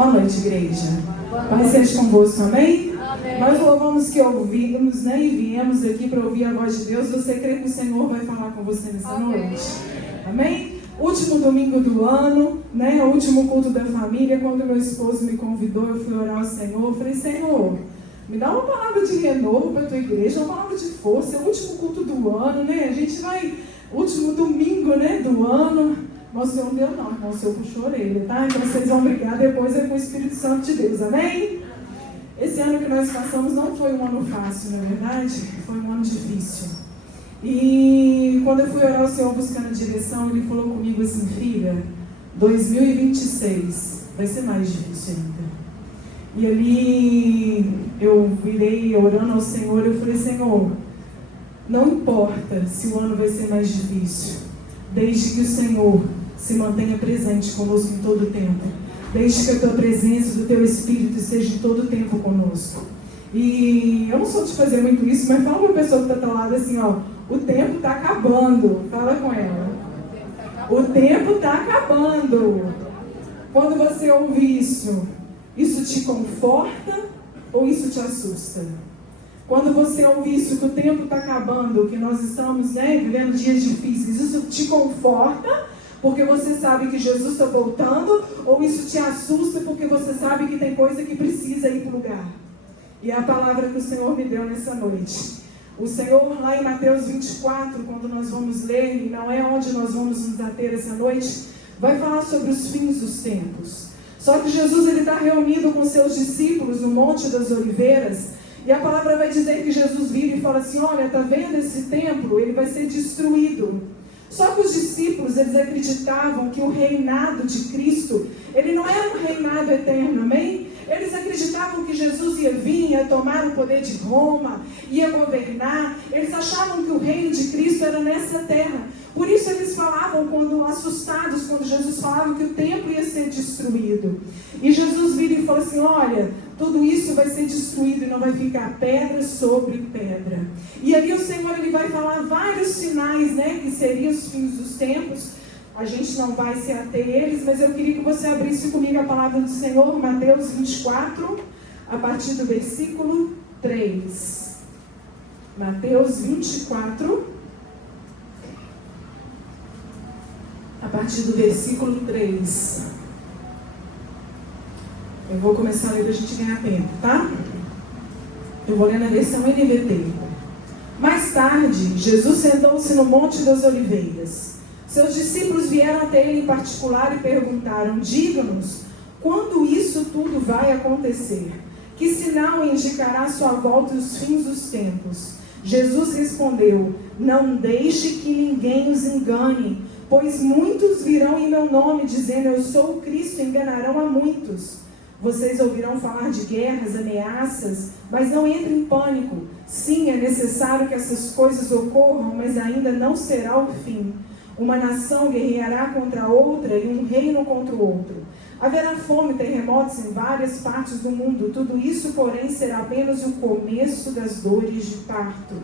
Boa noite, igreja. Paz seja convosco, amém? Amém. Nós louvamos que ouvimos, né, e viemos aqui para ouvir a voz de Deus. Você crê que o Senhor vai falar com você nessa noite? Amém? Último domingo do ano, né, o último culto da família. Quando meu esposo me convidou, eu fui orar ao Senhor. Eu falei: Senhor, me dá uma palavra de renovo para a tua igreja, uma palavra de força. É o último culto do ano, né? A gente vai, último domingo, né, do ano. Mas o Senhor não deu não, irmão, o Senhor puxou a orelha, tá? Então vocês vão brigar depois com o Espírito Santo de Deus, amém? Esse ano que nós passamos não foi um ano fácil, na verdade, foi um ano difícil. E quando eu fui orar ao Senhor buscando direção, Ele falou comigo assim: filha, 2026 vai ser mais difícil ainda. E ali eu virei orando ao Senhor, eu falei: Senhor, não importa se o ano vai ser mais difícil, desde que o Senhor se mantenha presente conosco em todo o tempo, desde que a tua presença do teu Espírito esteja em todo o tempo conosco. E eu não sou de fazer muito isso, mas fala para a pessoa que está ao lado assim, ó: o tempo está acabando. Fala com ela: o tempo está acabando. Quando você ouve isso, isso te conforta ou isso te assusta? Quando você ouve isso, que o tempo está acabando, que nós estamos, né, vivendo dias difíceis, isso te conforta porque você sabe que Jesus está voltando, ou isso te assusta porque você sabe que tem coisa que precisa ir para o lugar? E é a palavra que o Senhor me deu nessa noite. O Senhor, lá em Mateus 24, quando nós vamos ler, e não é onde nós vamos nos ater essa noite, vai falar sobre os fins dos tempos. Só que Jesus está reunido com seus discípulos no Monte das Oliveiras, e a palavra vai dizer que Jesus vira e fala assim: olha, está vendo esse templo? Ele vai ser destruído. Só que os discípulos, eles acreditavam que o reinado de Cristo, ele não era um reinado eterno, amém? Eles acreditavam que Jesus ia vir, ia tomar o poder de Roma, ia governar. Eles achavam que o reino de Cristo era nessa terra. Por isso eles falavam, quando assustados, quando Jesus falava que o templo ia ser destruído. E Jesus vira e fala assim: olha, tudo isso vai ser destruído e não vai ficar pedra sobre pedra. E ali o Senhor, ele vai falar vários sinais, né, que seriam os fins dos tempos. A gente não vai se ater eles, mas eu queria que você abrisse comigo a palavra do Senhor, Mateus 24, a partir do versículo 3. Mateus 24, a partir do versículo 3. Eu vou começar a ler para a gente ganhar tempo, tá? Eu vou ler na versão NVT. Mais tarde, Jesus sentou-se no Monte das Oliveiras. Seus discípulos vieram até ele em particular e perguntaram: diga-nos, quando isso tudo vai acontecer? Que sinal indicará a sua volta e os fins dos tempos? Jesus respondeu: não deixe que ninguém os engane, pois muitos virão em meu nome, dizendo: eu sou o Cristo, e enganarão a muitos. Vocês ouvirão falar de guerras, ameaças, mas não entrem em pânico. Sim, é necessário que essas coisas ocorram, mas ainda não será o fim. Uma nação guerreará contra outra e um reino contra o outro. Haverá fome e terremotos em várias partes do mundo. Tudo isso, porém, será apenas o começo das dores de parto.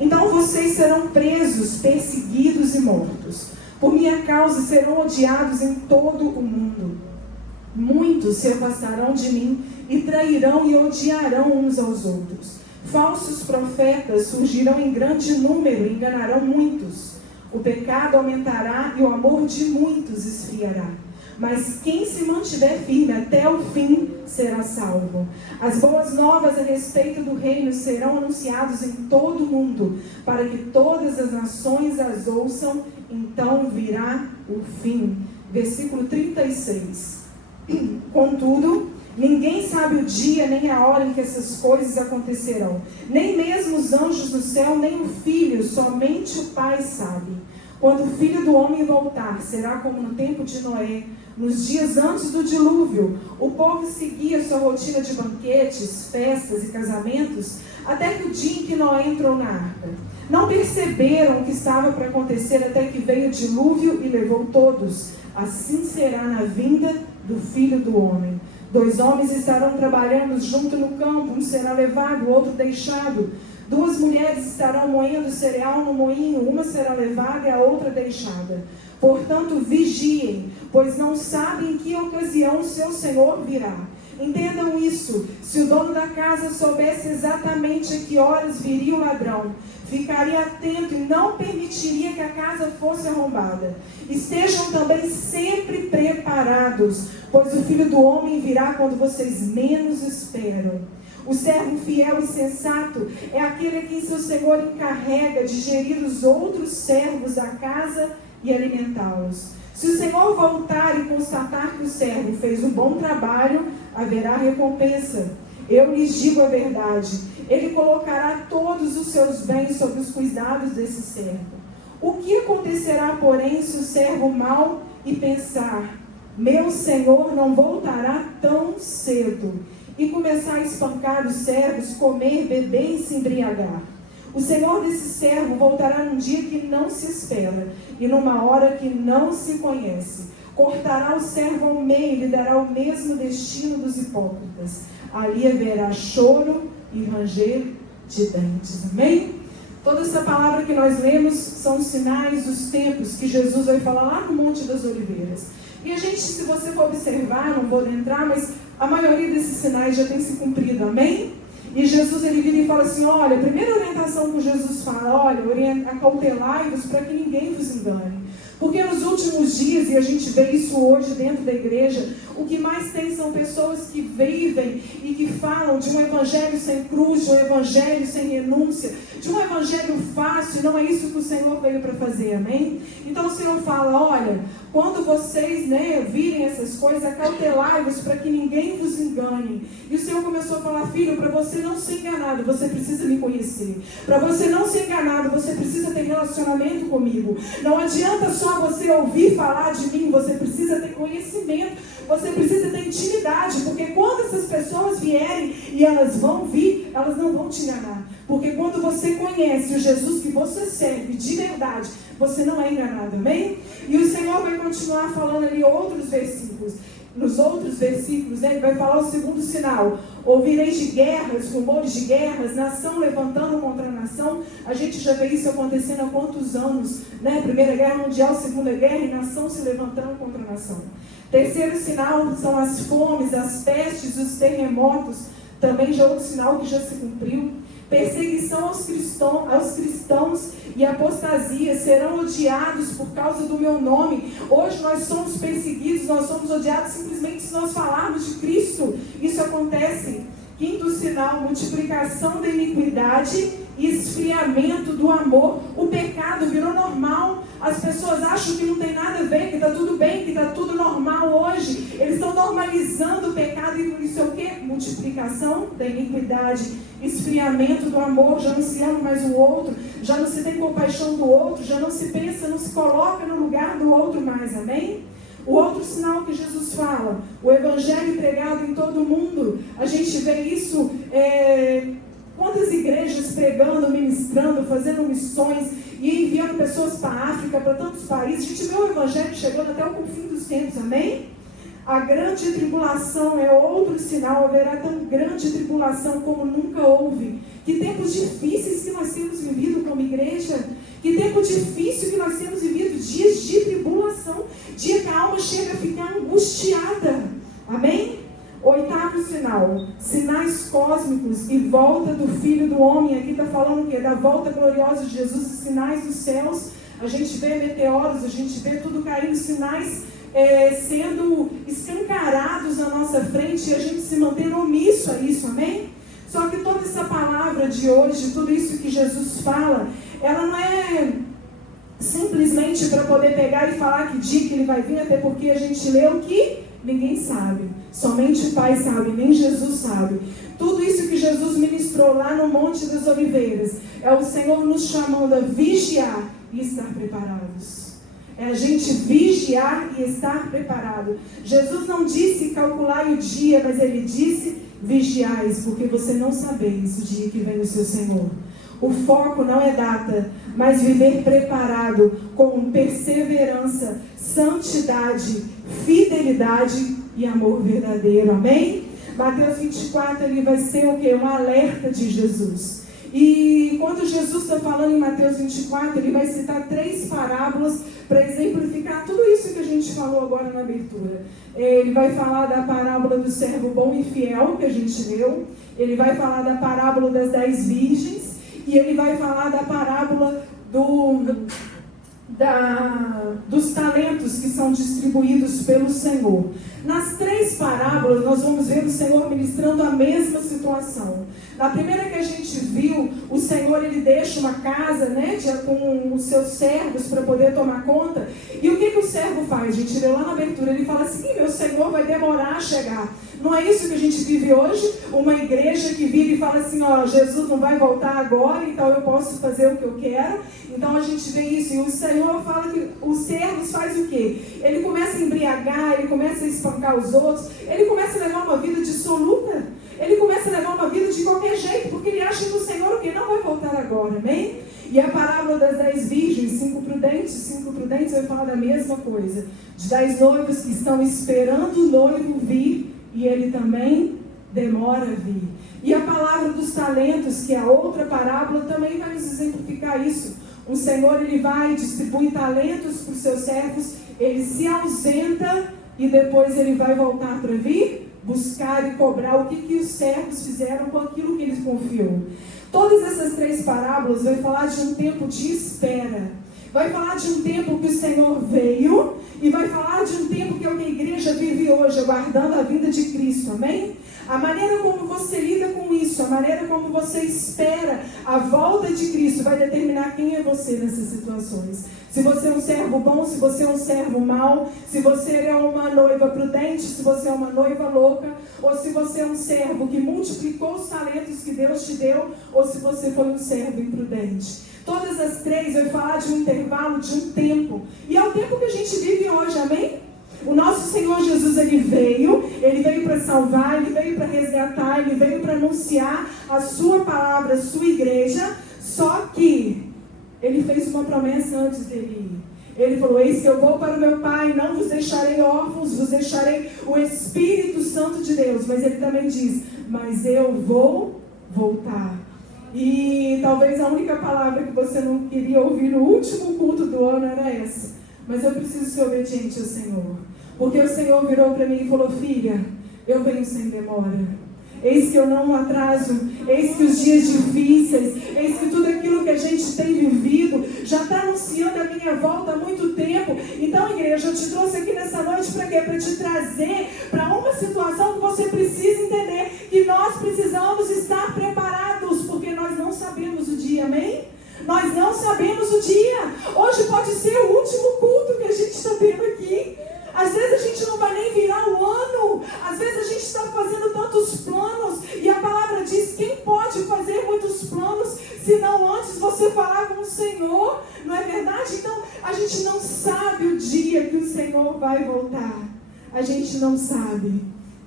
Então vocês serão presos, perseguidos e mortos. Por minha causa serão odiados em todo o mundo. Muitos se afastarão de mim e trairão e odiarão uns aos outros. Falsos profetas surgirão em grande número e enganarão muitos. O pecado aumentará e o amor de muitos esfriará. Mas quem se mantiver firme até o fim será salvo. As boas novas a respeito do reino serão anunciadas em todo o mundo, para que todas as nações as ouçam, então virá o fim. Versículo 36. Contudo, ninguém sabe o dia nem a hora em que essas coisas acontecerão. Nem mesmo os anjos no céu, nem o Filho, somente o Pai sabe. Quando o Filho do Homem voltar, será como no tempo de Noé, nos dias antes do dilúvio. O povo seguia sua rotina de banquetes, festas e casamentos, até que o dia em que Noé entrou na arca. Não perceberam o que estava para acontecer até que veio o dilúvio e levou todos. Assim será na vinda do Filho do Homem. 2 homens estarão trabalhando junto no campo, um será levado, o outro deixado. 2 mulheres estarão moendo cereal no moinho, uma será levada e a outra deixada. Portanto, vigiem, pois não sabem em que ocasião seu Senhor virá. Entendam isso. Se o dono da casa soubesse exatamente a que horas viria o ladrão, ficaria atento e não permitiria que a casa fosse arrombada. Estejam também sempre preparados, pois o Filho do Homem virá quando vocês menos esperam. O servo fiel e sensato é aquele a quem seu Senhor encarrega de gerir os outros servos da casa e alimentá-los. Se o Senhor voltar e constatar que o servo fez um bom trabalho, haverá recompensa. Eu lhes digo a verdade, ele colocará todos os seus bens sob os cuidados desse servo. O que acontecerá, porém, se o servo mau e pensar, meu Senhor não voltará tão cedo, e começar a espancar os servos, comer, beber e se embriagar? O Senhor desse servo voltará num dia que não se espera, e numa hora que não se conhece. Cortará o servo ao meio e lhe dará o mesmo destino dos hipócritas. Ali haverá choro e ranger de dentes. Amém? Toda essa palavra que nós lemos são os sinais dos tempos que Jesus vai falar lá no Monte das Oliveiras. E a gente, se você for observar, não vou entrar, mas a maioria desses sinais já tem se cumprido. Amém? E Jesus, ele vira e fala assim, olha, a primeira orientação que Jesus fala, olha, acautelai-vos para que ninguém vos engane. Porque nos últimos dias, e a gente vê isso hoje dentro da igreja, o que mais tem são pessoas que vivem e que falam de um evangelho sem cruz, de um evangelho sem renúncia, de um evangelho fácil. Não é isso que o Senhor veio para fazer, amém? Então o Senhor fala, olha, quando vocês virem essas coisas, acautelai-vos para que ninguém vos engane. E o Senhor começou a falar, filho, para você não ser enganado, você precisa me conhecer. Para você não ser enganado, você precisa ter relacionamento comigo. Não adianta só você ouvir falar de mim, você precisa ter conhecimento, você precisa ter intimidade, porque quando essas pessoas vierem e elas vão vir, elas não vão te enganar. Porque quando você conhece o Jesus que você serve de verdade, você não é enganado, amém? E o Senhor vai continuar falando ali outros versículos. Nos outros versículos, ele vai falar o segundo sinal. Ouvireis de guerras, rumores de guerras, nação levantando contra nação. A gente já vê isso acontecendo há quantos anos, né? Primeira Guerra Mundial, Segunda Guerra, e nação se levantando contra nação. Terceiro sinal são as fomes, as pestes, os terremotos. Também já outro sinal que já se cumpriu. Perseguição aos cristãos e apostasia, serão odiados por causa do meu nome. Hoje nós somos perseguidos, nós somos odiados simplesmente se nós falarmos de Cristo. Isso acontece. Quinto sinal, multiplicação da iniquidade e esfriamento do amor. O pecado virou normal. As pessoas acham que não tem nada a ver, que está tudo bem, que está tudo normal hoje. Eles estão normalizando o pecado e por isso é o quê? Multiplicação da iniquidade, esfriamento do amor. Já não se ama mais o outro, já não se tem compaixão do outro, já não se pensa, não se coloca no lugar do outro mais, amém? O outro sinal que Jesus fala, o evangelho pregado em todo o mundo. A gente vê isso, quantas igrejas pregando, ministrando, fazendo missões e enviando pessoas para a África, para tantos países. A gente vê o evangelho chegando até o confim dos tempos, amém? A grande tribulação é outro sinal, haverá tão grande tribulação como nunca houve. Que tempos difíceis que nós temos vivido como igreja, que tempo difícil que nós temos vivido, dias de tribulação, dia que a alma chega a ficar angustiada, amém? Oitavo sinal, sinais cósmicos e volta do Filho do Homem. Aqui está falando o quê? Da volta gloriosa de Jesus, os sinais dos céus. A gente vê meteoros, a gente vê tudo caindo, sinais sendo escancarados na nossa frente e a gente se mantendo omisso a isso, amém? Só que toda essa palavra de hoje, tudo isso que Jesus fala, ela não é simplesmente para poder pegar e falar que dia que ele vai vir, até porque a gente leu que ninguém sabe, somente o Pai sabe, nem Jesus sabe. Tudo isso que Jesus ministrou lá no Monte das Oliveiras é o Senhor nos chamando a vigiar e estar preparados. É a gente vigiar e estar preparado. Jesus não disse calculai o dia, mas ele disse vigiais, porque você não sabeis o dia que vem o seu Senhor. O foco não é data, mas viver preparado com perseverança, santidade, fidelidade e amor verdadeiro. Amém? Mateus 24, ele vai ser o quê? Um alerta de Jesus. E quando Jesus está falando em Mateus 24, ele vai citar 3 parábolas para exemplificar tudo isso que a gente falou agora na abertura. Ele vai falar da parábola do servo bom e fiel, que a gente leu. Ele vai falar da parábola das 10 virgens. E ele vai falar da parábola dos talentos que são distribuídos pelo Senhor. Nas 3 parábolas, nós vamos ver o Senhor ministrando a mesma situação. Na primeira que a gente viu, o Senhor ele deixa uma casa, né, com os seus servos para poder tomar conta. E o que o servo faz? A gente leu lá na abertura, ele fala assim: meu Senhor vai demorar a chegar. Não é isso que a gente vive hoje? Uma igreja que vive e fala assim: ó, Jesus não vai voltar agora, então eu posso fazer o que eu quero. Então a gente vê isso. E o Senhor fala que os servos fazem o quê? Ele começa a embriagar, ele começa a espancar os outros, ele começa a levar uma vida dissoluta. Ele começa a levar uma vida de qualquer jeito, porque ele acha que o Senhor o quê? Não vai voltar agora, amém? E a parábola das 10 virgens, 5 prudentes, vai falar da mesma coisa. De 10 noivos que estão esperando o noivo vir, e ele também demora a vir. E a palavra dos talentos, que é a outra parábola, também vai nos exemplificar isso. O Senhor ele vai distribuir talentos para os seus servos, ele se ausenta e depois ele vai voltar para vir buscar e cobrar o que os servos fizeram com aquilo que eles confiou. Todas essas 3 parábolas vai falar de um tempo de espera. Vai falar de um tempo que o Senhor veio e vai falar de um tempo que é o que a igreja vive hoje, aguardando a vinda de Cristo, amém? A maneira como você lida com isso, a maneira como você espera a volta de Cristo vai determinar quem é você nessas situações. Se você é um servo bom, se você é um servo mau, se você é uma noiva prudente, se você é uma noiva louca, ou se você é um servo que multiplicou os talentos que Deus te deu, ou se você foi um servo imprudente. Todas as 3 vai falar de um intervalo, de um tempo. E é o tempo que a gente vive hoje, amém? O nosso Senhor Jesus, ele veio para salvar, ele veio para resgatar, ele veio para anunciar a sua palavra, a sua igreja, só que ele fez uma promessa antes dele ir. Ele falou: eis que eu vou para o meu Pai, não vos deixarei órfãos, vos deixarei o Espírito Santo de Deus. Mas ele também diz: mas eu vou voltar. E talvez a única palavra que você não queria ouvir no último culto do ano era essa: mas eu preciso ser obediente ao Senhor. Porque o Senhor virou para mim e falou: filha, eu venho sem demora. Eis que eu não atraso, eis que os dias difíceis, eis que tudo aquilo que a gente tem vivido já está anunciando a minha volta há muito tempo. Então, igreja, eu te trouxe aqui nessa noite para quê? Para te trazer para uma situação que você precisa entender, que nós precisamos estar preparados, porque nós não sabemos o dia, amém? Nós não sabemos o dia. Hoje pode ser o último culto que a gente está tendo aqui. Às vezes a gente não vai nem virar o ano. Às vezes a gente está fazendo tantos planos. E a palavra diz: quem pode fazer muitos planos se não antes você falar com o Senhor? Não é verdade? Então a gente não sabe o dia que o Senhor vai voltar. A gente não sabe.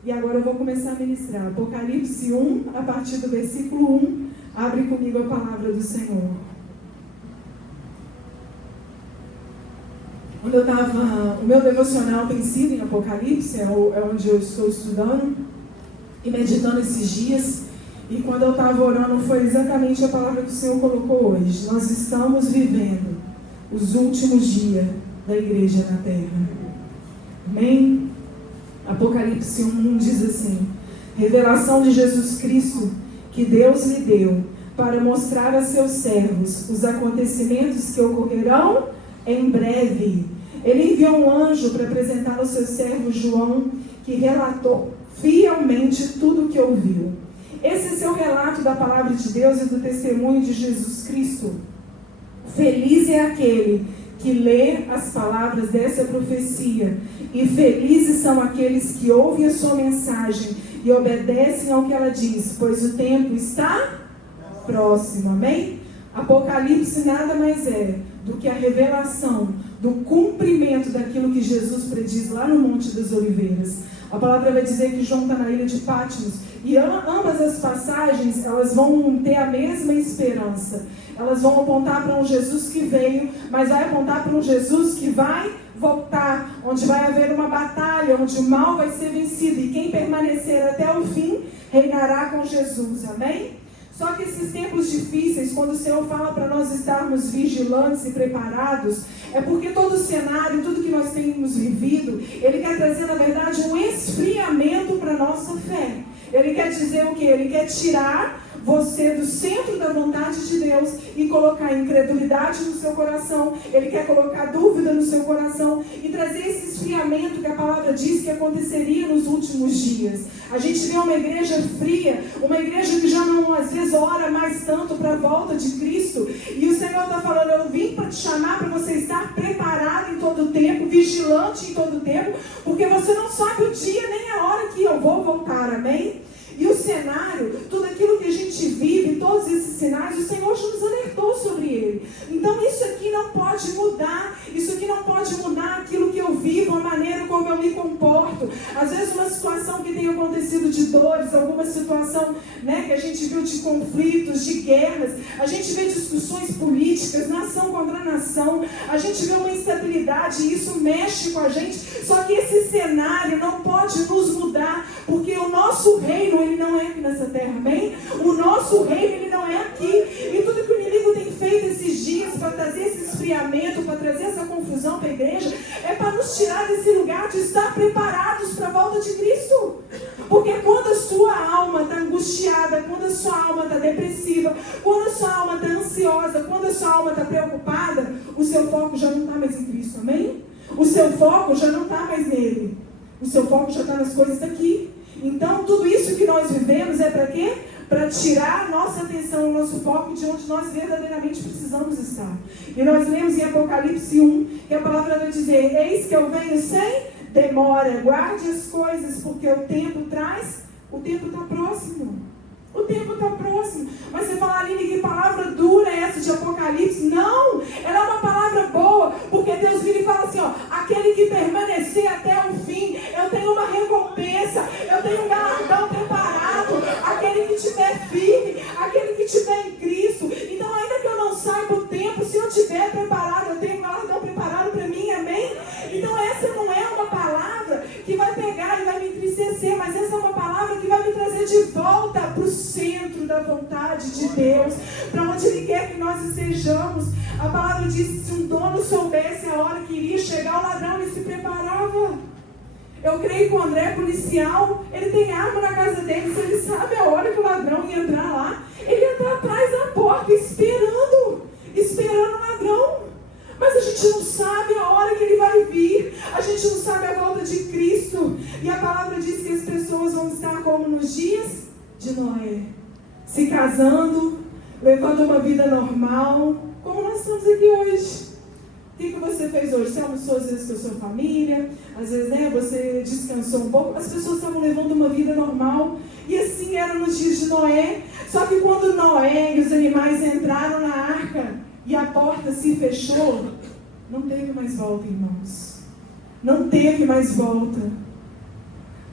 E agora eu vou começar a ministrar. Apocalipse 1, a partir do versículo 1. Abre comigo a palavra do Senhor. Quando eu estava, o meu devocional tem sido em Apocalipse, é onde eu estou estudando e meditando esses dias. E quando eu estava orando, foi exatamente a palavra que o Senhor colocou hoje. Nós estamos vivendo os últimos dias da igreja na terra. Amém? Apocalipse 1 diz assim: revelação de Jesus Cristo que Deus lhe deu para mostrar a seus servos os acontecimentos que ocorrerão em breve. Ele enviou um anjo para apresentar ao seu servo João, que relatou fielmente tudo o que ouviu. Esse é seu relato da palavra de Deus e do testemunho de Jesus Cristo. Feliz é aquele que lê as palavras dessa profecia, e felizes são aqueles que ouvem a sua mensagem e obedecem ao que ela diz, pois o tempo está próximo. Amém? Apocalipse nada mais é do que a revelação do cumprimento daquilo que Jesus prediz lá no Monte das Oliveiras. A palavra vai dizer que João está na ilha de Patmos, e ambas as passagens, elas vão ter a mesma esperança. Elas vão apontar para um Jesus que veio, mas vai apontar para um Jesus que vai voltar, onde vai haver uma batalha, onde o mal vai ser vencido, e quem permanecer até o fim, reinará com Jesus. Amém? Só que esses tempos difíceis, quando o Senhor fala para nós estarmos vigilantes e preparados, é porque todo o cenário, tudo que nós temos vivido, Ele quer trazer, na verdade, um esfriamento para a nossa fé. Ele quer dizer o quê? Ele quer tirar você do centro da vontade de Deus e colocar incredulidade no seu coração. Ele quer colocar dúvida no seu coração e trazer esse esfriamento que a palavra diz que aconteceria nos últimos dias. A gente vê uma igreja fria, uma igreja que já não, às vezes, ora mais tanto para a volta de Cristo. E o Senhor está falando, eu vim para te chamar para você estar preparado em todo o tempo, vigilante em todo o tempo, porque você não sabe o dia nem a hora que eu vou voltar, amém? E o cenário, tudo aquilo que a gente vive, todos esses sinais, o Senhor já nos alertou sobre ele. Então isso aqui não pode mudar, isso aqui não pode mudar aquilo que eu vivo, a maneira como eu me comporto. Às vezes uma situação que tem acontecido de dores, alguma situação, né, que a gente viu de conflitos, de guerras, a gente vê discussões políticas, nação contra nação, a gente vê uma instabilidade e isso mexe com a gente. Só que esse cenário não pode nos mudar, porque o nosso reino, ele não é aqui nessa terra, amém? O nosso reino, ele não é aqui. E tudo que o inimigo tem feito esses dias para trazer esse esfriamento, para trazer essa confusão para a igreja, é para nos tirar desse lugar de estar preparados para a volta de Cristo. Porque quando a sua alma está angustiada, quando a sua alma está depressiva, quando a sua alma está ansiosa, quando a sua alma está preocupada, o seu foco já não está mais em Cristo, amém? O seu foco já não está mais nele. O seu foco já está nas coisas daqui. Então, tudo isso que nós vivemos é para quê? Para tirar a nossa atenção, o nosso foco de onde nós verdadeiramente precisamos estar. E nós lemos em Apocalipse 1, que a palavra vai dizer, eis que eu venho sem demora, guarde as coisas, porque o tempo está próximo. O tempo está próximo. Mas você fala, Aline, que palavra dura é essa de Apocalipse? Não, ela é uma palavra boa, porque Deus vira e fala assim, ó, aquele que permanecer até o fim, eu tenho uma recompensa, eu tenho um galardão preparado, aquele que estiver firme, aquele que estiver em Cristo. Então, ainda que eu não saiba o tempo, se eu estiver preparado, eu tenho um galardão preparado para mim, amém? Então, essa não é uma palavra que vai pegar e vai me entristecer, mas essa é uma palavra que vai me trazer de volta para o centro da vontade de Deus, para onde Ele quer que nós estejamos. A palavra diz que se um dono soubesse a hora que iria chegar o ladrão, ele se preparava. Eu creio que o André é policial, ele tem arma na casa dele, se ele sabe a hora que o ladrão ia entrar lá, ele ia estar atrás da porta esperando o ladrão. Mas a gente não sabe a hora que ele vai vir, a gente não sabe a volta de Cristo. E a palavra diz que as pessoas vão estar como nos dias de Noé, se casando, levando uma vida normal, como nós estamos aqui hoje. O que você fez hoje? Você almoçou às vezes com a sua família, às vezes, né, você descansou um pouco. As pessoas estavam levando uma vida normal, e assim era nos dias de Noé. Só que quando Noé e os animais entraram na arca e a porta se fechou, não teve mais volta, irmãos. Não teve mais volta.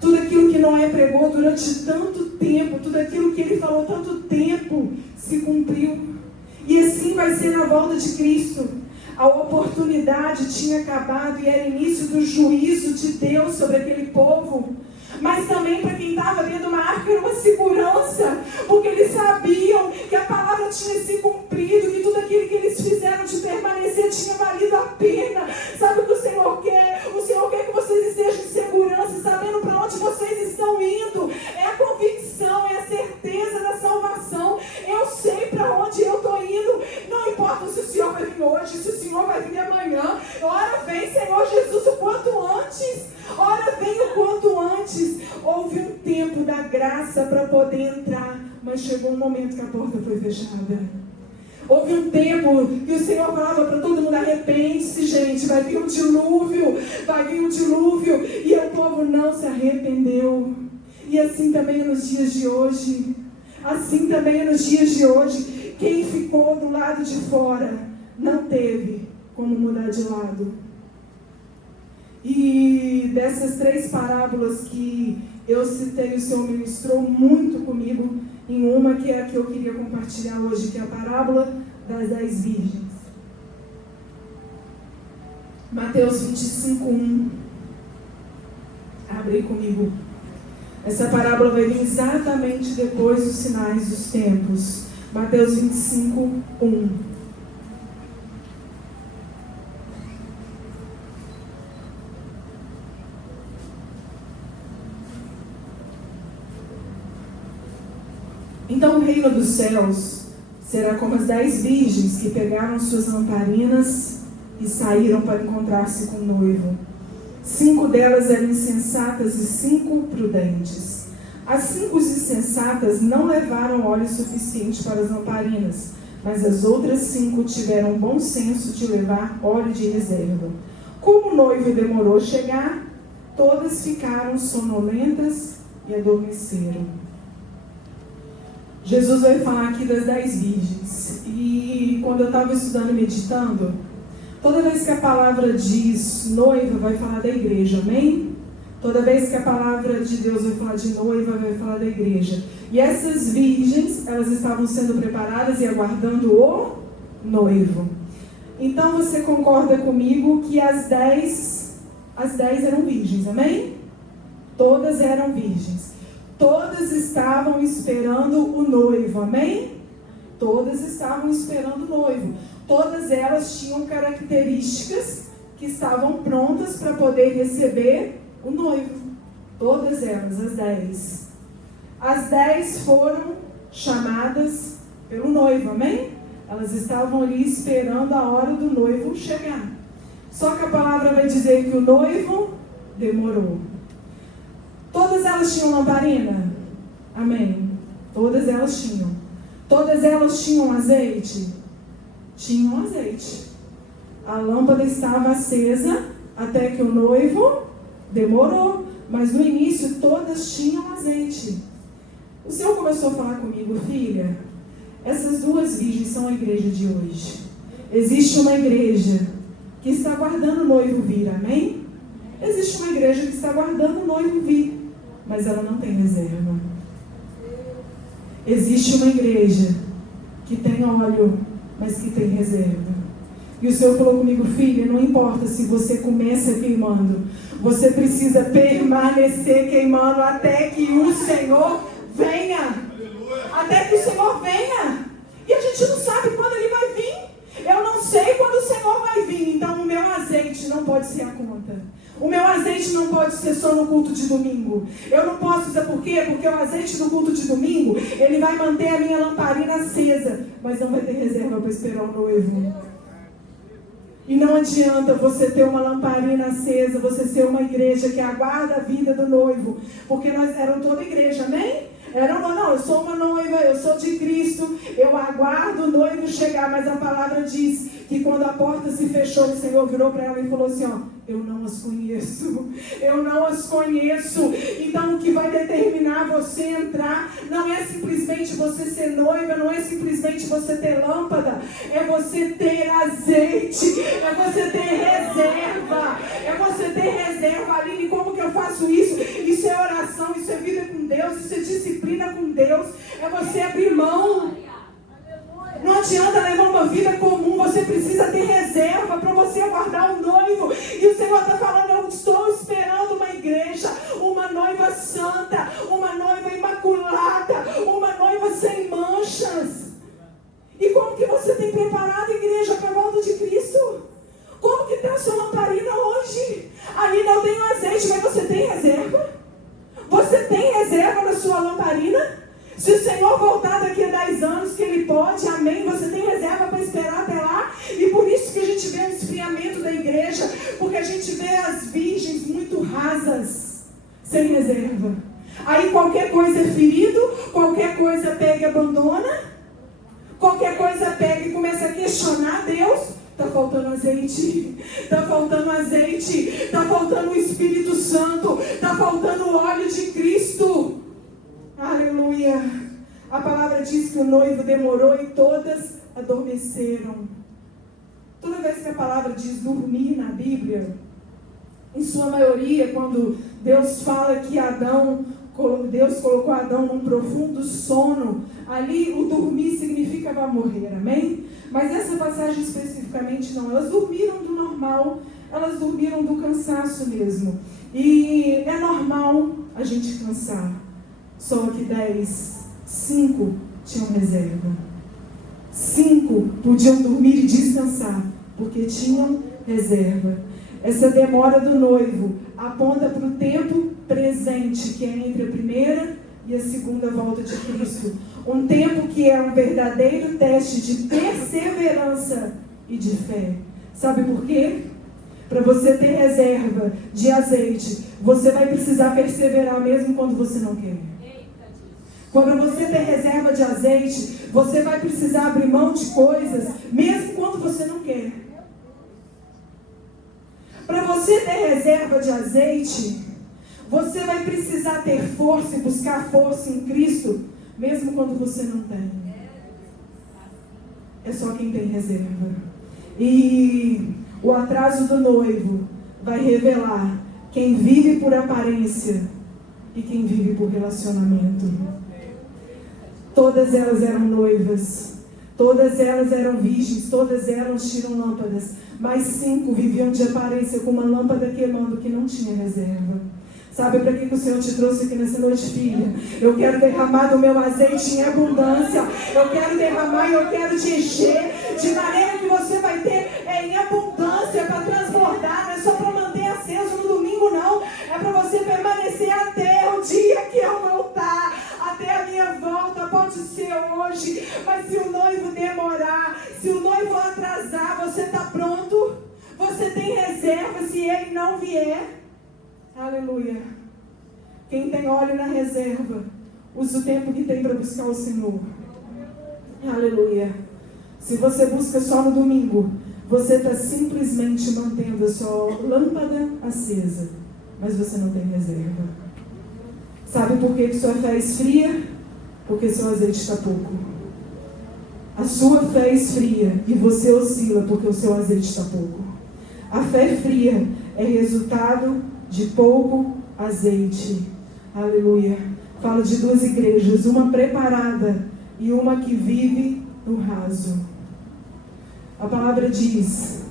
Tudo aquilo que Noé pregou durante tanto tempo, tudo aquilo que ele falou tanto tempo, se cumpriu. E assim vai ser na volta de Cristo. A oportunidade tinha acabado e era início do juízo de Deus sobre aquele povo. Mas também para quem estava dentro de uma arca era uma segurança, porque eles sabiam que a palavra tinha se cumprido, que tudo aquilo que eles fizeram de permanecer tinha valido a pena. Sabe o que o Senhor quer? O Senhor quer que vocês estejam em segurança, sabendo para onde vocês estão indo. É a convicção, é a certeza da salvação. Eu sei para onde eu estou indo. Não importa se o Senhor vai vir hoje, se o Senhor vai vir amanhã. Ora vem, Senhor Jesus, o quanto antes. Ora vem o quanto antes. Houve um tempo da graça para poder entrar, mas chegou um momento que a porta foi fechada. Houve um tempo que o Senhor falava para todo mundo, arrepende-se, gente, vai vir um dilúvio, e o povo não se arrependeu. E assim também é nos dias de hoje. Assim também é nos dias de hoje. Quem ficou do lado de fora não teve como mudar de lado. E dessas 3 parábolas que eu citei, o Senhor ministrou muito comigo em uma que é a que eu queria compartilhar hoje, que é a parábola das 10 virgens. Mateus 25:1. Abre aí comigo. Essa parábola vai vir exatamente depois dos sinais dos tempos. Mateus 25, 1. Então o reino dos céus será como as 10 virgens que pegaram suas lamparinas e saíram para encontrar-se com o noivo. 5 delas eram insensatas e 5 prudentes. As 5 insensatas não levaram óleo suficiente para as lamparinas, mas as outras 5 tiveram bom senso de levar óleo de reserva. Como o noivo demorou a chegar, todas ficaram sonolentas e adormeceram. Jesus vai falar aqui das 10 virgens. E quando eu estava estudando e meditando, toda vez que a palavra diz noiva, vai falar da igreja, amém? Toda vez que a palavra de Deus vai falar de noiva, vai falar da igreja. E essas virgens, elas estavam sendo preparadas e aguardando o noivo. Então você concorda comigo que as 10 eram virgens, amém? Todas eram virgens. Todas estavam esperando o noivo, amém? Todas estavam esperando o noivo. Todas elas tinham características que estavam prontas para poder receber o noivo. Todas elas, as 10. As 10 foram chamadas pelo noivo, amém? Elas estavam ali esperando a hora do noivo chegar. Só que a palavra vai dizer que o noivo demorou. Todas elas tinham lamparina? Amém. Todas elas tinham. Todas elas tinham azeite? Tinham azeite. A lâmpada estava acesa até que o noivo demorou. Mas no início todas tinham azeite. O Senhor começou a falar comigo, filha, essas 2 virgens são a igreja de hoje. Existe uma igreja que está aguardando o noivo vir, amém? Existe uma igreja que está aguardando o noivo vir, mas ela não tem reserva. Existe uma igreja que tem óleo, mas que tem reserva. E o Senhor falou comigo, filha, não importa se você começa queimando, você precisa permanecer queimando até que o Senhor venha. Até que o Senhor venha. E a gente não sabe quando Ele vai vir. Eu não sei quando o Senhor vai vir. Então o meu azeite não pode ser a conta. O meu azeite não pode ser só no culto de domingo. Eu não posso dizer por quê? Porque o azeite do culto de domingo, ele vai manter a minha lamparina acesa, mas não vai ter reserva para esperar o noivo. E não adianta você ter uma lamparina acesa, você ser uma igreja que aguarda a vida do noivo. Porque nós éramos toda igreja, amém? Não, eu sou uma noiva, eu sou de Cristo, eu aguardo o noivo chegar, mas a palavra diz que quando a porta se fechou, o Senhor virou para ela e falou assim, ó, eu não as conheço, eu não as conheço. Então o que vai determinar você entrar não é simplesmente você ser noiva, não é simplesmente você ter lâmpada, é você ter azeite, é você ter reserva, Aline, como que eu faço isso? Isso é oração, isso é vida com Deus, isso é disciplina com Deus, é você abrir mão. Não adianta levar uma vida comum, você precisa ter reserva para você aguardar o noivo. E o Senhor está falando, eu estou esperando uma igreja, uma noiva santa, uma noiva imaculada, uma noiva sem manchas. E como que você tem preparado a igreja para a volta de Cristo? Como que está a sua lamparina hoje? Ali não tem azeite, mas você tem reserva? Você tem reserva na sua lamparina? Se o Senhor voltar daqui a 10 anos, que Ele pode, amém, você tem reserva para esperar até lá. E por isso que a gente vê o esfriamento da igreja, porque a gente vê as virgens muito rasas, sem reserva. Aí qualquer coisa é ferido, qualquer coisa pega e abandona, qualquer coisa pega e começa a questionar Deus. Está faltando azeite, está faltando azeite, está faltando o Espírito Santo, está faltando o óleo de Cristo. Aleluia. A palavra diz que o noivo demorou e todas adormeceram. Toda vez que a palavra diz dormir na Bíblia, em sua maioria, quando Deus fala que Deus colocou Adão num profundo sono, ali o dormir significa vai morrer, amém? Mas essa passagem especificamente não, elas dormiram do normal, elas dormiram do cansaço mesmo. E é normal a gente cansar. Só que 5 tinham reserva. 5 podiam dormir e descansar, porque tinham reserva. Essa demora do noivo aponta para o tempo presente, que é entre a primeira e a segunda volta de Cristo. Um tempo que é um verdadeiro teste de perseverança e de fé. Sabe por quê? Para você ter reserva de azeite, você vai precisar perseverar mesmo quando você não quer. Para você ter reserva de azeite, você vai precisar abrir mão de coisas mesmo quando você não quer. Para você ter reserva de azeite, você vai precisar ter força e buscar força em Cristo, mesmo quando você não tem. É só quem tem reserva. E o atraso do noivo vai revelar quem vive por aparência e quem vive por relacionamento. Todas elas eram noivas, todas elas eram virgens, todas elas tiram lâmpadas, mas 5 viviam de aparência com uma lâmpada queimando que não tinha reserva. Sabe para que o Senhor te trouxe aqui nessa noite, filha? Eu quero derramar do meu azeite em abundância. Eu quero derramar e eu quero te encher de maneira que você vai ter em abundância para transbordar. Não é só para manter aceso no domingo, não. É para você permanecer até o dia que eu voltar, até a minha volta. Pode ser hoje, mas se o noivo demorar, se o noivo atrasar, você está pronto? Você tem reserva se ele não vier? Aleluia. Quem tem óleo na reserva, usa o tempo que tem para buscar o Senhor. Aleluia. Se você busca só no domingo, você está simplesmente mantendo a sua lâmpada acesa, mas você não tem reserva. Sabe por que sua fé esfria? Porque seu azeite está pouco. A sua fé esfria e você oscila porque o seu azeite está pouco. A fé fria é resultado de pouco azeite. Aleluia. Fala de 2 igrejas, uma preparada e uma que vive no raso. A palavra diz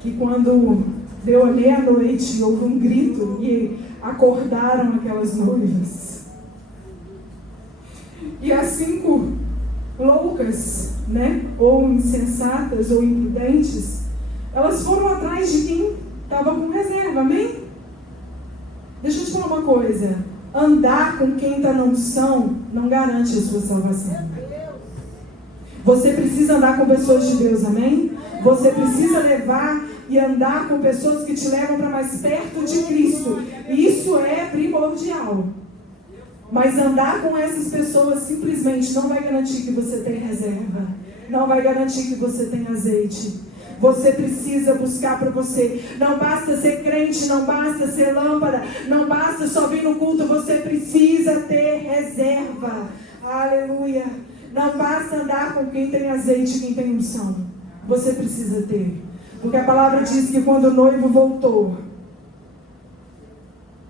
que quando deu a meia-noite, houve um grito e acordaram aquelas noivas. E as 5 loucas, ou insensatas, ou imprudentes, elas foram atrás de quem estava com reserva, amém? Deixa eu te falar uma coisa. Andar com quem está na unção não garante a sua salvação. Você precisa andar com pessoas de Deus, amém? Você precisa levar e andar com pessoas que te levam para mais perto de Cristo. Isso é primordial. Mas andar com essas pessoas simplesmente não vai garantir que você tem reserva. Não vai garantir que você tem azeite. Você precisa buscar para você. Não basta ser crente, não basta ser lâmpada, não basta só vir no culto. Você precisa ter reserva. Aleluia. Não basta andar com quem tem azeite, quem tem unção. Você precisa ter. Porque a palavra diz que quando o noivo voltou,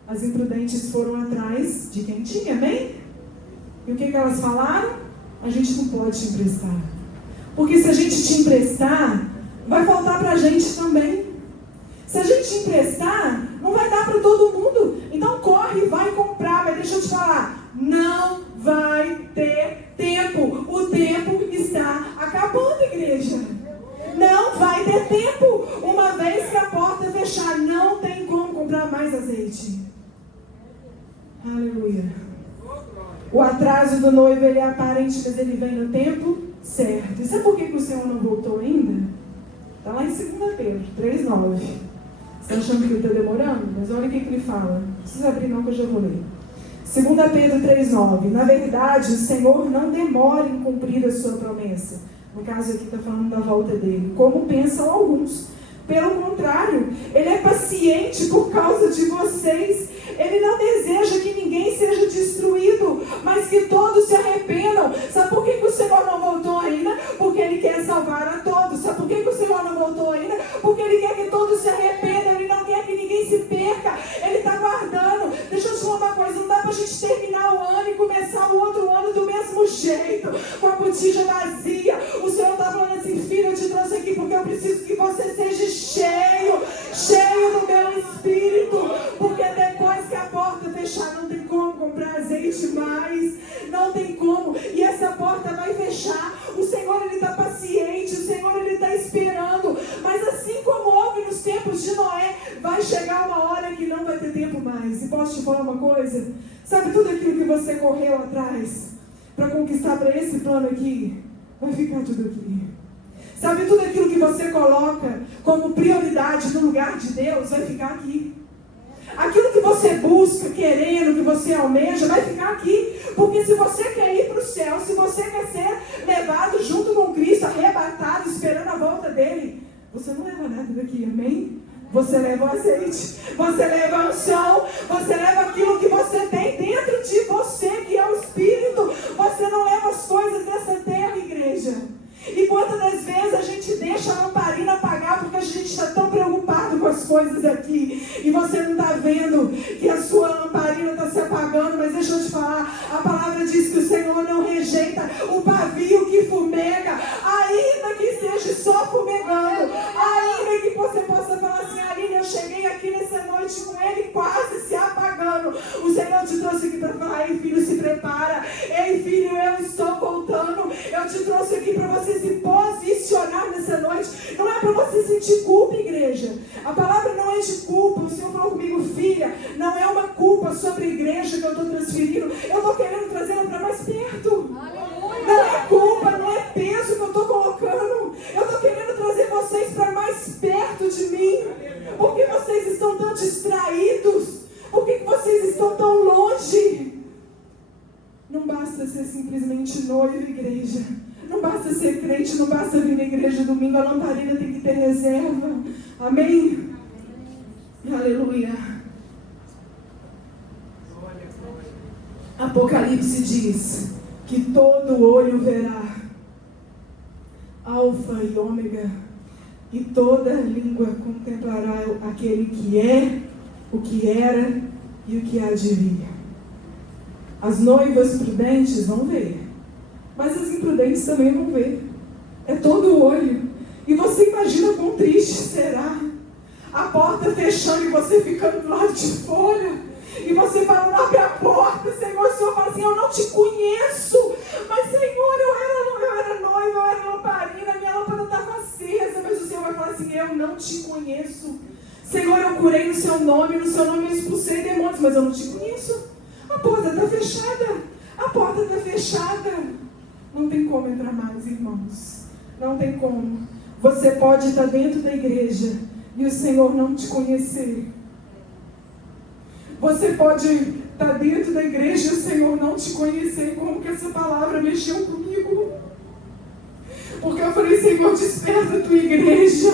as imprudentes foram atrás de quem tinha, amém? E o que elas falaram? A gente não pode te emprestar. Porque se a gente te emprestar, vai faltar para a gente também. Se a gente te emprestar, não vai dar para todo mundo. Então corre, vai comprar. Mas deixa eu te falar, não vai ter tempo. O tempo está acabando, igreja. Não vai ter tempo. Uma vez que a porta fechar, não tem como comprar mais azeite. Aleluia. O atraso do noivo, ele é aparente, mas ele vem no tempo certo. E sabe por que o Senhor não voltou ainda? Está lá em 2 Pedro 3,9. Você está achando que ele está demorando? Mas olha o que ele fala. Não precisa abrir não, que eu já vou ler. 2 Pedro 3,9. Na verdade, o Senhor não demora em cumprir a sua promessa. No caso aqui está falando da volta dele. Como pensam alguns. Pelo contrário, ele é paciente por causa de vocês. Ele não deseja que ninguém seja destruído, mas que todos se arrependam. Sabe por que o Senhor não voltou ainda? Porque Ele quer salvar a todos. Sabe por que o Senhor não voltou ainda? Porque Ele quer que todos se arrependam. Ele não quer que ninguém se perca. Ele está guardando. Deixa eu te falar uma coisa. Não dá para a gente terminar o ano e começar o outro ano do mesmo jeito, com a botija vazia. O Senhor está falando assim, filho, eu te trouxe aqui porque eu preciso que você seja cheio azeite mais. Não tem como. E essa porta vai fechar. O Senhor, Ele está paciente. O Senhor, Ele está esperando. Mas assim como houve nos tempos de Noé, vai chegar uma hora que não vai ter tempo mais. E posso te falar uma coisa? Sabe tudo aquilo que você correu atrás para conquistar para esse plano aqui? Vai ficar tudo aqui. Sabe tudo aquilo que você coloca como prioridade no lugar de Deus? Vai ficar aqui. Aquilo que você busca, querendo, que você almeja, vai ficar aqui. Porque se você quer ir para o céu, se você quer ser levado junto com Cristo, arrebatado, esperando a volta dele, você não leva nada daqui, amém? Você leva o azeite, você leva a unção, você leva aquilo que você tem dentro de você, que é o Espírito. Você não leva as coisas dessa terra, igreja. E quantas das vezes a gente deixa a lamparina apagar porque a gente está tão preocupado com as coisas aqui. E você não está vendo que a sua lamparina está se apagando. Mas deixa eu te falar, a palavra diz que o Senhor não rejeita o pavio que fumega, ainda que esteja só fumegando. Ainda que você possa falar assim: Aline, eu cheguei aqui nessa noite com ele quase se apagando. O Senhor te trouxe aqui para falar: ei filho, se prepara. Ei filho, eu estou voltando. Eu te trouxe aqui para você se posicionar nessa noite. Não é para você sentir culpa, igreja. A palavra não é de culpa. O Senhor falou comigo: filha, não é uma culpa sobre a igreja que eu estou transferindo. Eu estou querendo trazê-la para mais perto. Aleluia. Não é culpa, não é peso que eu estou colocando. Eu estou querendo trazer vocês para mais perto de mim. Por que vocês estão tão distraídos? Por que vocês estão tão longe? Não basta ser simplesmente noivo, igreja. Não basta ser crente, não basta vir na igreja domingo. A lamparina tem que ter reserva. Amém? Aleluia. Apocalipse diz que todo olho verá, Alfa e Ômega, e toda língua contemplará aquele que é, o que era e o que há de vir. As noivas prudentes vão ver, mas as imprudentes também vão ver. É todo o olho. E você imagina quão triste será a porta fechando e você ficando do lado de fora. E você fala: não abre a porta, Senhor. O Senhor fala assim: eu não te conheço. Mas Senhor, eu era noiva, eu era lamparina, minha lâmpada estava acesa. Mas o Senhor vai falar assim: eu não te conheço. Senhor, eu curei no seu nome eu expulsei demônios, mas eu não te conheço. A porta está fechada. A porta está fechada. Não tem como entrar mais, irmãos. Não tem como. Você pode estar dentro da igreja e o Senhor não te conhecer. Você pode estar dentro da igreja e o Senhor não te conhecer. Como que essa palavra mexeu comigo? Porque eu falei: Senhor, desperta a tua igreja.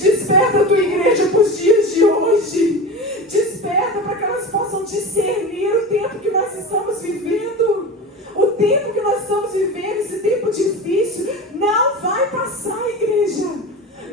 Desperta a tua igreja para os dias de hoje. Desperta para que elas possam discernir o tempo que nós estamos vivendo. O tempo que nós estamos vivendo, esse tempo difícil, não vai passar, igreja.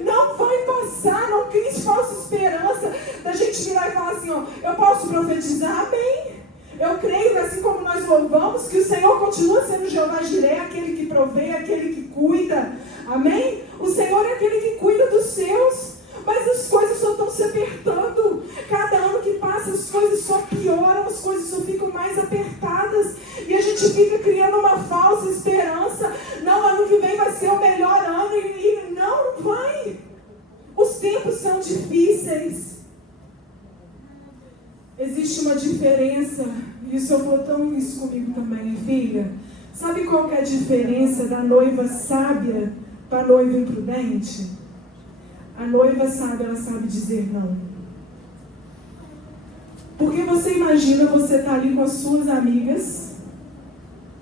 Não vai passar. Não crie falsa esperança da gente virar e falar assim: ó, eu posso profetizar? Amém. Eu creio, assim como nós louvamos, que o Senhor continua sendo Jeová Jiré, aquele que provê, aquele que cuida. Amém? O Senhor é aquele que cuida dos seus. Mas as coisas só estão se apertando. Cada ano que passa as coisas só pioram, as coisas só ficam mais apertadas. E a gente fica criando uma falsa esperança. Não, ano que vem vai ser o melhor ano. E não vai. Os tempos são difíceis. Existe uma diferença. E o Senhor falou tão isso comigo também, filha. Sabe qual que é a diferença da noiva sábia para a noiva imprudente? A noiva sábia, ela sabe dizer não. Porque você imagina, você tá ali com as suas amigas,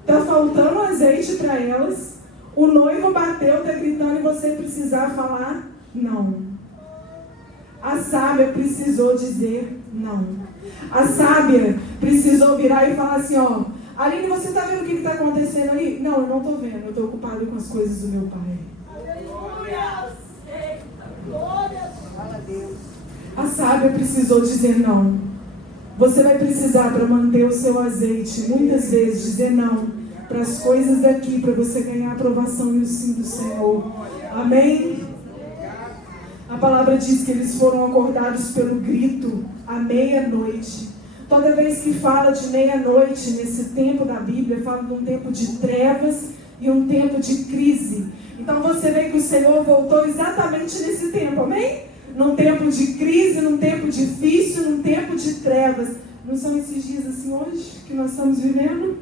tá faltando azeite para elas, o noivo bateu, tá gritando e você precisar falar não. A sábia precisou dizer não. A sábia precisou virar e falar assim: ó, Aline, você tá vendo o que está acontecendo ali? Não, eu não tô vendo, eu tô ocupado com as coisas do meu pai. Aleluia! A sábia precisou dizer não. Você vai precisar, para manter o seu azeite, muitas vezes dizer não para as coisas daqui, para você ganhar a aprovação e o sim do Senhor. Amém? A palavra diz que eles foram acordados pelo grito à meia-noite. Toda vez que fala de meia-noite, nesse tempo da Bíblia, fala de um tempo de trevas e um tempo de crise. Então você vê que o Senhor voltou exatamente nesse tempo, amém? Num tempo de crise, num tempo difícil, num tempo de trevas. Não são esses dias assim hoje que nós estamos vivendo?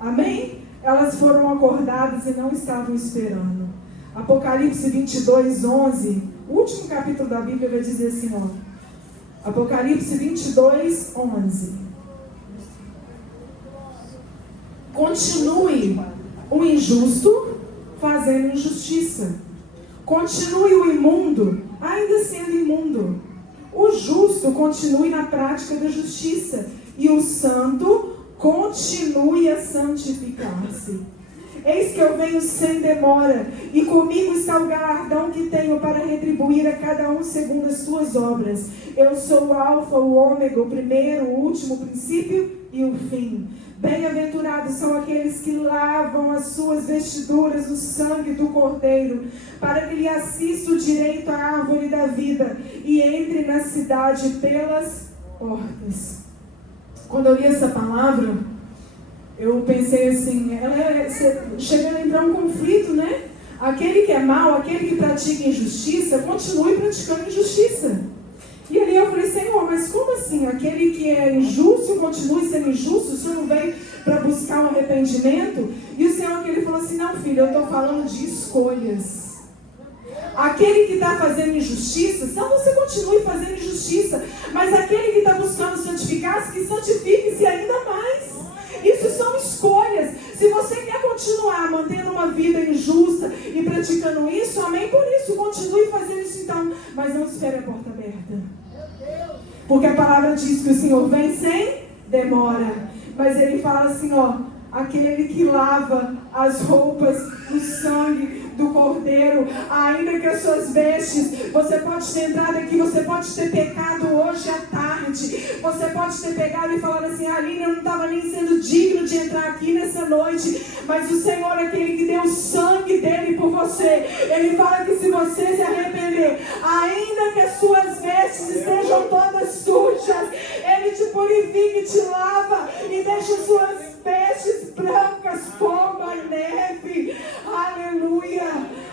Amém? Elas foram acordadas e não estavam esperando. Apocalipse 22, 11, o último capítulo da Bíblia vai dizer assim, ó. Apocalipse 22, 11. Continue o injusto fazendo injustiça. Continue o imundo ainda sendo imundo. O justo continue na prática da justiça. E o santo continue a santificar-se. Eis que eu venho sem demora, e comigo está o galardão que tenho para retribuir a cada um segundo as suas obras. Eu sou o alfa, o ômega, o primeiro, o último, o princípio e o fim. Bem-aventurados são aqueles que lavam as suas vestiduras no sangue do Cordeiro, para que lhe assista o direito à árvore da vida e entre na cidade pelas portas. Quando eu li essa palavra, eu pensei assim, chega a entrar um conflito, né? Aquele que é mau, aquele que pratica injustiça, continue praticando injustiça. E ali eu falei, Senhor, mas como assim? Aquele que é injusto continue sendo injusto? O Senhor não veio para buscar um arrependimento? E o Senhor ele falou assim, não filho, eu estou falando de escolhas. Aquele que está fazendo injustiça, não você continue fazendo injustiça, mas aquele que está buscando santificar-se, que santifique-se ainda mais. Isso são escolhas. Se você quer continuar mantendo uma vida injusta e praticando isso, amém por isso, continue fazendo isso então, mas não espere a porta aberta. Porque a palavra diz que o Senhor vem sem demora. Mas ele fala assim, ó, aquele que lava as roupas no sangue do Cordeiro, ainda que as suas vestes, você pode ter entrado aqui, você pode ter pecado hoje à tarde, você pode ter pegado e falado assim, Aline, eu não estava nem sendo digno de entrar aqui nessa noite, mas o Senhor é aquele que deu o sangue dele por você. Ele fala que se você se arrepender, ainda que as suas vestes estejam todas sujas, ele te purifica e te lava e deixa as suas vestes brancas como a neve. Aleluia,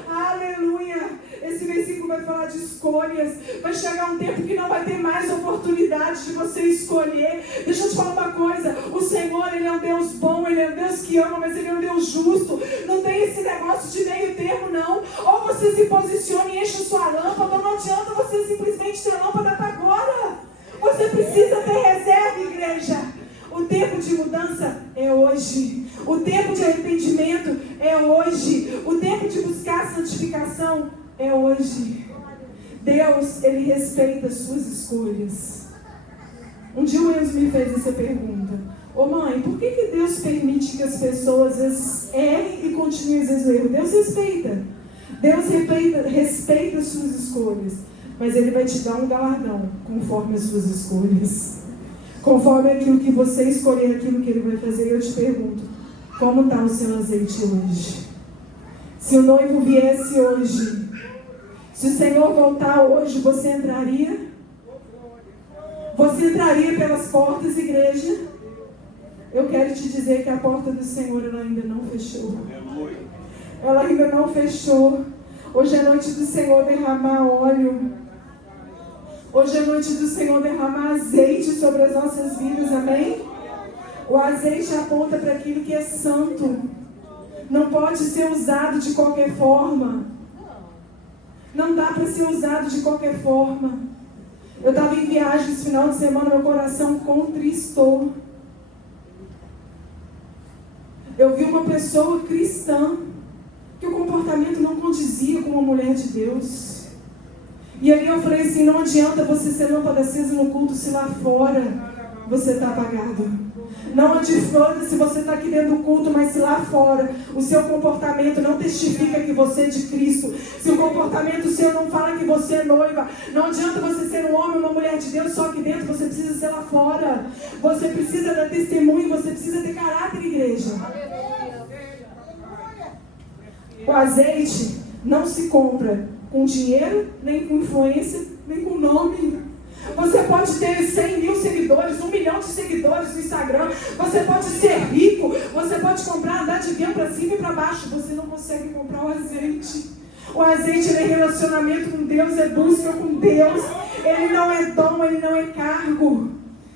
aleluia. Esse versículo vai falar de escolhas. Vai chegar um tempo que não vai ter mais oportunidade de você escolher. Deixa eu te falar uma coisa, o Senhor, Ele é um Deus bom, Ele é um Deus que ama, mas Ele é um Deus justo. Não tem esse negócio de meio termo não. Ou você se posiciona e enche a sua lâmpada, ou não adianta você simplesmente ter lâmpada para agora. Você precisa ter reserva, igreja. O tempo de mudança é hoje. O tempo de arrependimento é hoje. O tempo de buscar santificação é hoje. Deus, Ele respeita as suas escolhas. Um dia o Enzo me fez essa pergunta. Ô mãe, por que Deus permite que as pessoas errem e continuem às vezes? Deus respeita. Deus respeita as suas escolhas. Mas Ele vai te dar um galardão conforme as suas escolhas. Conforme aquilo que você escolher, aquilo que Ele vai fazer, eu te pergunto, como está o seu azeite hoje? Se o noivo viesse hoje, se o Senhor voltar hoje, você entraria? Você entraria pelas portas, igreja? Eu quero te dizer que a porta do Senhor ela ainda não fechou. Ela ainda não fechou. Hoje é noite do Senhor derramar óleo. Hoje é noite do Senhor derramar azeite sobre as nossas vidas, amém? O azeite aponta para aquilo que é santo. Não pode ser usado de qualquer forma. Não dá para ser usado de qualquer forma. Eu estava em viagem esse final de semana, meu coração contristou. Eu vi uma pessoa cristã, que o comportamento não condizia com uma mulher de Deus. E ali eu falei assim, não adianta você ser lâmpada acesa no culto se lá fora você está apagado. Não adianta se você está aqui dentro do culto, mas se lá fora o seu comportamento não testifica que você é de Cristo, se o comportamento seu não fala que você é noiva, não adianta você ser um homem ou uma mulher de Deus só aqui dentro, você precisa ser lá fora. Você precisa dar testemunho, você precisa ter caráter, igreja. O azeite não se compra com dinheiro, nem com influência, nem com nome. Você pode ter 100 mil seguidores, 1 milhão de seguidores no Instagram. Você pode ser rico. Você pode comprar, andar de avião para cima e para baixo. Você não consegue comprar o azeite. O azeite é relacionamento com Deus, é busca com Deus. Ele não é dom, ele não é cargo.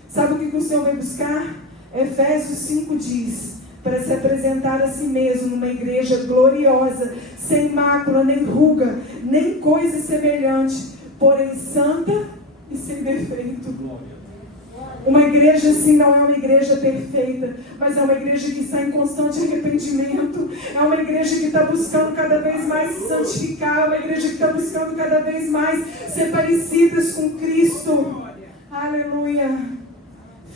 Sabe o que o Senhor vai buscar? Efésios 5 diz: para se apresentar a si mesmo numa igreja gloriosa, sem mácula, nem ruga, nem coisa semelhante, porém santa e sem defeito. Uma igreja assim não é uma igreja perfeita, mas é uma igreja que está em constante arrependimento. É uma igreja que está buscando cada vez mais se santificar. É uma igreja que está buscando cada vez mais ser parecidas com Cristo. Aleluia.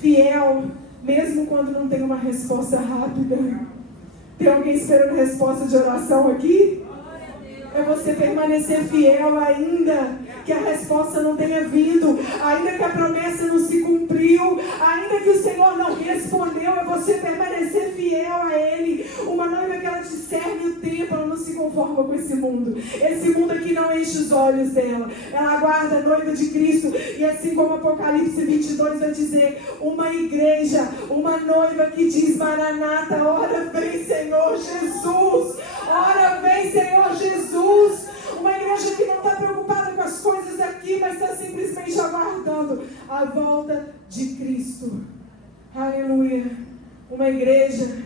Fiel, mesmo quando não tem uma resposta rápida. Tem alguém esperando resposta de oração aqui? É você permanecer fiel ainda que a resposta não tenha vindo, ainda que a promessa não se cumpriu, ainda que o Senhor não respondeu, é você permanecer fiel a Ele. Uma noiva que ela discerne o tempo, ela não se conforma com esse mundo. Esse mundo aqui não enche os olhos dela. Ela aguarda a noiva de Cristo. E assim como Apocalipse 22 vai dizer, uma igreja, uma noiva que diz: Maranata, ora vem Senhor Jesus, ora vem Senhor Jesus. Uma igreja que não está preocupada com as coisas aqui, mas está simplesmente aguardando a volta de Cristo. Aleluia. Uma igreja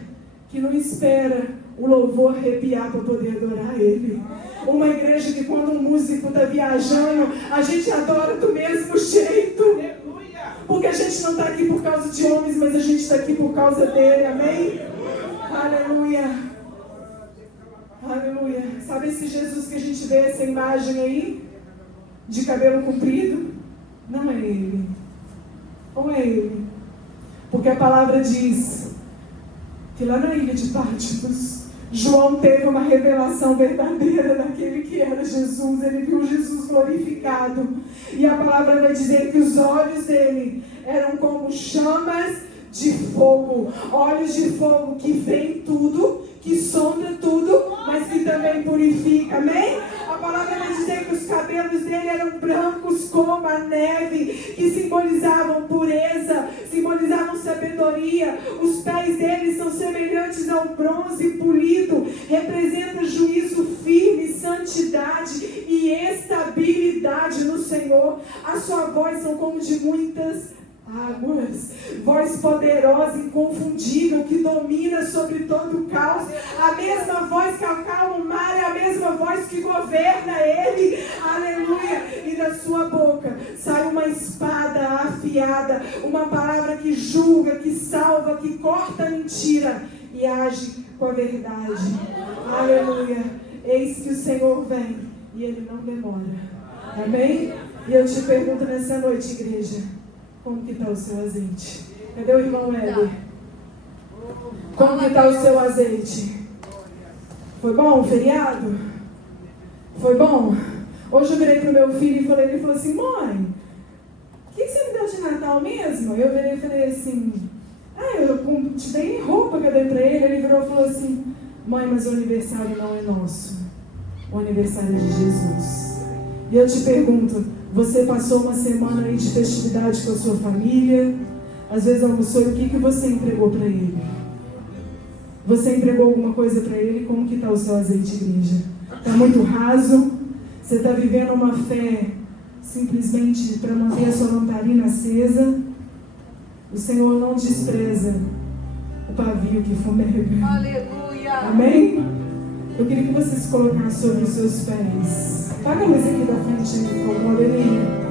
que não espera o louvor arrepiar para poder adorar Ele. Uma igreja que quando um músico está viajando, a gente adora do mesmo jeito. Porque a gente não está aqui por causa de homens, mas a gente está aqui por causa dele. Amém? Aleluia. Aleluia. Sabe esse Jesus que a gente vê, essa imagem aí? De cabelo comprido? Não é Ele. Não é Ele. Porque a palavra diz que lá na ilha de Patmos, João teve uma revelação verdadeira daquele que era Jesus. Ele viu Jesus glorificado. E a palavra vai dizer que os olhos dele eram como chamas de fogo. Olhos de fogo que veem tudo, que sonda tudo, mas que também purifica. Amém? A palavra vai dizer que os cabelos dele eram brancos como a neve, que simbolizavam pureza, simbolizavam sabedoria. Os pés dele são semelhantes ao bronze polido, representa juízo firme, santidade e estabilidade no Senhor. A sua voz são como de muitas águas, voz poderosa, inconfundível, que domina sobre todo o caos. A mesma voz que acalma o mar é a mesma voz que governa ele. Aleluia. E da sua boca sai uma espada afiada, uma palavra que julga, que salva, que corta a mentira e age com a verdade. Aleluia. Eis que o Senhor vem e Ele não demora. Amém? E eu te pergunto nessa noite, igreja, como que está o seu azeite? Cadê o irmão Hélio? Como que está o seu azeite? Foi bom o feriado? Foi bom? Hoje eu virei para o meu filho e falei, ele falou assim, mãe, o que você me deu de Natal mesmo? Eu virei e falei assim, eu te dei roupa que eu dei para ele. Ele virou e falou assim, mãe, mas o aniversário não é nosso. O aniversário é de Jesus. E eu te pergunto, você passou uma semana aí de festividade com a sua família? Às vezes almoçou, e o que você entregou para ele? Você entregou alguma coisa para ele? Como que está o seu azeite, igreja? Está muito raso? Você está vivendo uma fé simplesmente para manter a sua lamparina acesa? O Senhor não despreza o pavio que fumega. Aleluia! Amém? Eu queria que você se colocasse sobre os seus pés. Paga a luz aqui da frente, por favor, Adelinha.